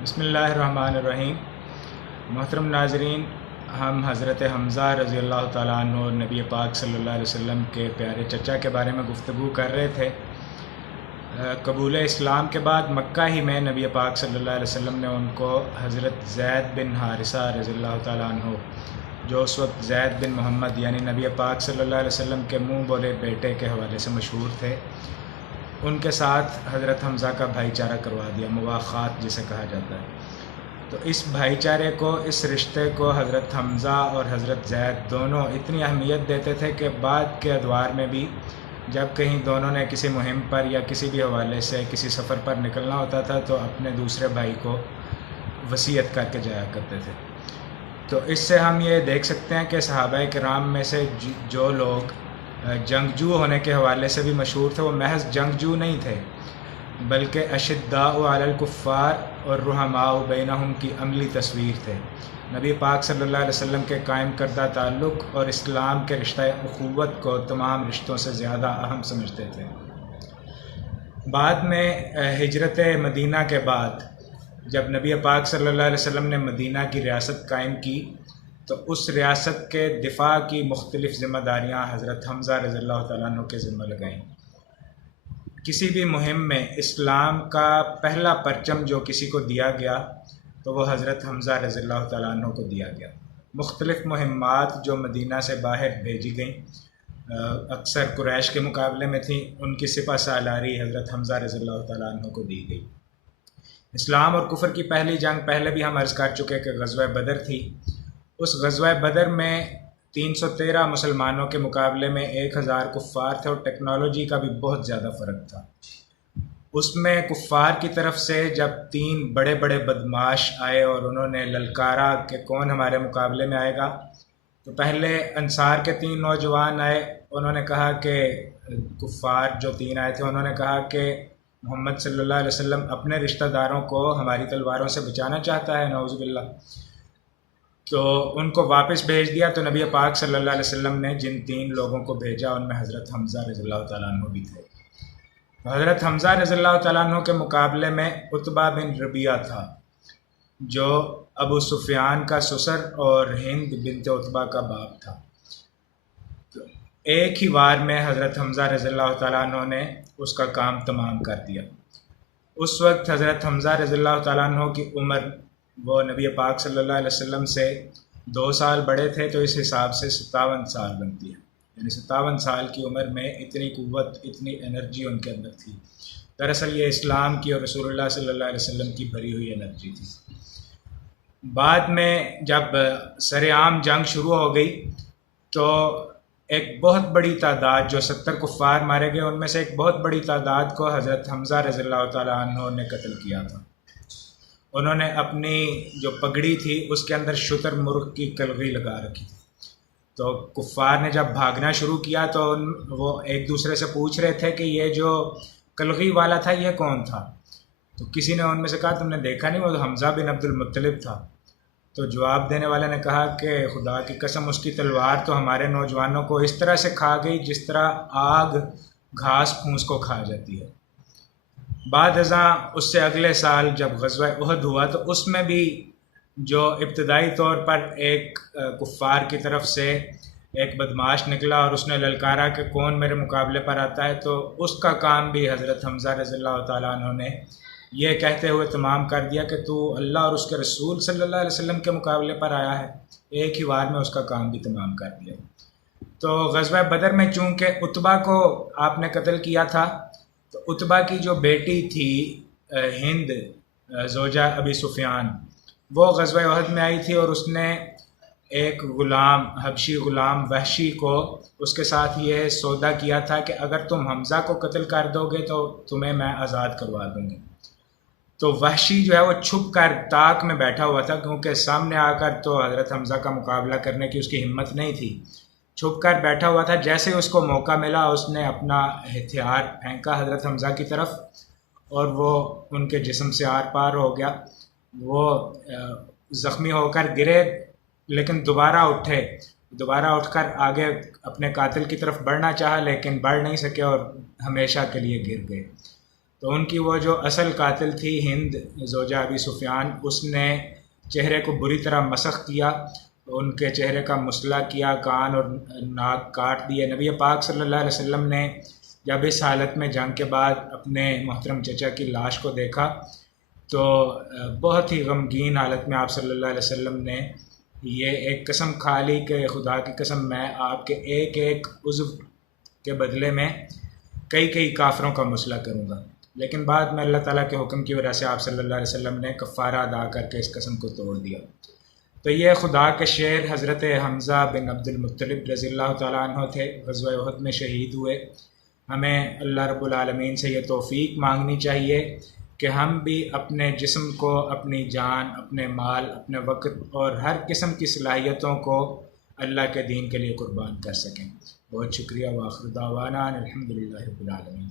بسم اللہ الرحمن الرحیم۔ محترم ناظرین، ہم حضرت حمزہ رضی اللہ تعالیٰ عنہ اور نبی پاک صلی اللہ علیہ وسلم کے پیارے چچا کے بارے میں گفتگو کر رہے تھے۔ قبول اسلام کے بعد مکہ ہی میں نبی پاک صلی اللہ علیہ وسلم نے ان کو حضرت زید بن حارثہ رضی اللہ تعالیٰ عنہ، جو اس وقت زید بن محمد یعنی نبی پاک صلی اللہ علیہ وسلم کے منہ بولے بیٹے کے حوالے سے مشہور تھے، ان کے ساتھ حضرت حمزہ کا بھائی چارہ کروا دیا، مواخات جسے کہا جاتا ہے۔ تو اس بھائی چارے کو، اس رشتے کو حضرت حمزہ اور حضرت زید دونوں اتنی اہمیت دیتے تھے کہ بعد کے ادوار میں بھی جب کہیں دونوں نے کسی مہم پر یا کسی بھی حوالے سے کسی سفر پر نکلنا ہوتا تھا تو اپنے دوسرے بھائی کو وصیت کر کے جایا کرتے تھے۔ تو اس سے ہم یہ دیکھ سکتے ہیں کہ صحابہ کرام میں سے جو لوگ جنگجو ہونے کے حوالے سے بھی مشہور تھے، وہ محض جنگجو نہیں تھے، بلکہ اشداء علی الکفار اور رحماء بینہم کی عملی تصویر تھے۔ نبی پاک صلی اللہ علیہ وسلم کے قائم کردہ تعلق اور اسلام کے رشتہ اخوت کو تمام رشتوں سے زیادہ اہم سمجھتے تھے۔ بعد میں ہجرت مدینہ کے بعد جب نبی پاک صلی اللہ علیہ وسلم نے مدینہ کی ریاست قائم کی تو اس ریاست کے دفاع کی مختلف ذمہ داریاں حضرت حمزہ رضی اللہ تعالیٰ عنہ کے ذمہ لگائیں۔ کسی بھی مہم میں اسلام کا پہلا پرچم جو کسی کو دیا گیا تو وہ حضرت حمزہ رضی اللہ تعالیٰ عنہ کو دیا گیا۔ مختلف مہمات جو مدینہ سے باہر بھیجی گئیں اکثر قریش کے مقابلے میں تھیں، ان کی سپہ سالاری حضرت حمزہ رضی اللہ تعالیٰ عنہ کو دی گئی۔ اسلام اور کفر کی پہلی جنگ پہلے بھی ہم عرض کر چکے کہ غزوہ بدر تھی۔ اس غزوہ بدر میں 313 مسلمانوں کے مقابلے میں 1000 کفار تھے اور ٹیکنالوجی کا بھی بہت زیادہ فرق تھا۔ اس میں کفار کی طرف سے جب 3 بڑے بڑے بدماش آئے اور انہوں نے للکارا کہ کون ہمارے مقابلے میں آئے گا، تو پہلے انصار کے 3 نوجوان آئے، انہوں نے کہا کہ کفار جو 3 آئے تھے انہوں نے کہا کہ محمد صلی اللہ علیہ وسلم اپنے رشتہ داروں کو ہماری تلواروں سے بچانا چاہتا ہے، نعوذ باللہ۔ تو ان کو واپس بھیج دیا۔ تو نبی پاک صلی اللہ علیہ وسلم نے جن 3 لوگوں کو بھیجا ان میں حضرت حمزہ رضی اللہ تعالیٰ عنہ بھی تھے۔ حضرت حمزہ رضی اللہ تعالیٰ عنہ کے مقابلے میں عتبہ بن ربیعہ تھا، جو ابو سفیان کا سسر اور ہند بنت عتبہ کا باپ تھا۔ تو ایک ہی وار میں حضرت حمزہ رضی اللہ تعالیٰ عنہ نے اس کا کام تمام کر دیا۔ اس وقت حضرت حمزہ رضی اللہ تعالیٰ عنہ کی عمر، وہ نبی پاک صلی اللہ علیہ وسلم سے 2 سال بڑے تھے، تو اس حساب سے 57 سال بنتی ہے، یعنی 57 سال کی عمر میں اتنی قوت، اتنی انرجی ان کے اندر تھی۔ دراصل یہ اسلام کی اور رسول اللہ صلی اللہ علیہ وسلم کی بھری ہوئی انرجی تھی۔ بعد میں جب سرعام جنگ شروع ہو گئی تو ایک بہت بڑی تعداد، جو 70 کفار مارے گئے، ان میں سے ایک بہت بڑی تعداد کو حضرت حمزہ رضی اللہ تعالیٰ عنہ نے قتل کیا تھا۔ انہوں نے اپنی جو پگڑی تھی اس کے اندر شتر مرغ کی کلغی لگا رکھی تھی۔ تو کفار نے جب بھاگنا شروع کیا تو وہ ایک دوسرے سے پوچھ رہے تھے کہ یہ جو کلغی والا تھا یہ کون تھا؟ تو کسی نے ان میں سے کہا تم نے دیکھا نہیں، وہ حمزہ بن عبد المطلب تھا۔ تو جواب دینے والے نے کہا کہ خدا کی قسم، اس کی تلوار تو ہمارے نوجوانوں کو اس طرح سے کھا گئی جس طرح آگ گھاس پھونس کو کھا جاتی ہے۔ بعد ازاں اس سے اگلے سال جب غزوہ احد ہوا تو اس میں بھی جو ابتدائی طور پر ایک کفار کی طرف سے ایک بدماش نکلا اور اس نے للکارا کہ کون میرے مقابلے پر آتا ہے، تو اس کا کام بھی حضرت حمزہ رضی اللہ تعالیٰ عنہ نے یہ کہتے ہوئے تمام کر دیا کہ تو اللہ اور اس کے رسول صلی اللہ علیہ وسلم کے مقابلے پر آیا ہے۔ ایک ہی وار میں اس کا کام بھی تمام کر دیا۔ تو غزوہ بدر میں چونکہ عتبہ کو آپ نے قتل کیا تھا، تو عتبہ کی جو بیٹی تھی ہند زوجہ ابی سفیان، وہ غزوہ احد میں آئی تھی اور اس نے ایک غلام، حبشی غلام وحشی کو، اس کے ساتھ یہ سودا کیا تھا کہ اگر تم حمزہ کو قتل کر دو گے تو تمہیں میں آزاد کروا دوں گی۔ تو وحشی جو ہے وہ چھپ کر طاق میں بیٹھا ہوا تھا، کیونکہ سامنے آ کر تو حضرت حمزہ کا مقابلہ کرنے کی اس کی ہمت نہیں تھی، چھپ کر بیٹھا ہوا تھا۔ جیسے اس کو موقع ملا اس نے اپنا ہتھیار پھینکا حضرت حمزہ کی طرف اور وہ ان کے جسم سے آر پار ہو گیا۔ وہ زخمی ہو کر گرے لیکن دوبارہ اٹھ کر آگے اپنے قاتل کی طرف بڑھنا چاہا لیکن بڑھ نہیں سکے اور ہمیشہ کے لیے گر گئے۔ تو ان کی وہ جو اصل قاتل تھی ہند زوجہ ابی سفیان، اس نے چہرے کو بری طرح مسخ کیا، ان کے چہرے کا مسئلہ کیا، کان اور ناک کاٹ دیے۔ نبی پاک صلی اللہ علیہ وسلم نے جب اس حالت میں جنگ کے بعد اپنے محترم چچا کی لاش کو دیکھا تو بہت ہی غمگین حالت میں آپ صلی اللہ علیہ وسلم نے یہ ایک قسم کھا لی کہ خدا کی قسم میں آپ کے ایک ایک عضو کے بدلے میں کئی کئی کافروں کا مسئلہ کروں گا۔ لیکن بعد میں اللہ تعالیٰ کے حکم کی وجہ سے آپ صلی اللہ علیہ وسلم نے کفارہ ادا کر کے اس قسم کو توڑ دیا۔ تو یہ خدا کے شیر حضرت حمزہ بن عبد المطلب رضی اللہ تعالیٰ عنہ تھے، غزوہ احد میں شہید ہوئے۔ ہمیں اللہ رب العالمین سے یہ توفیق مانگنی چاہیے کہ ہم بھی اپنے جسم کو، اپنی جان، اپنے مال، اپنے وقت اور ہر قسم کی صلاحیتوں کو اللہ کے دین کے لیے قربان کر سکیں۔ بہت شکریہ۔ وآخر دعوانا الحمدللہ رب العالمین۔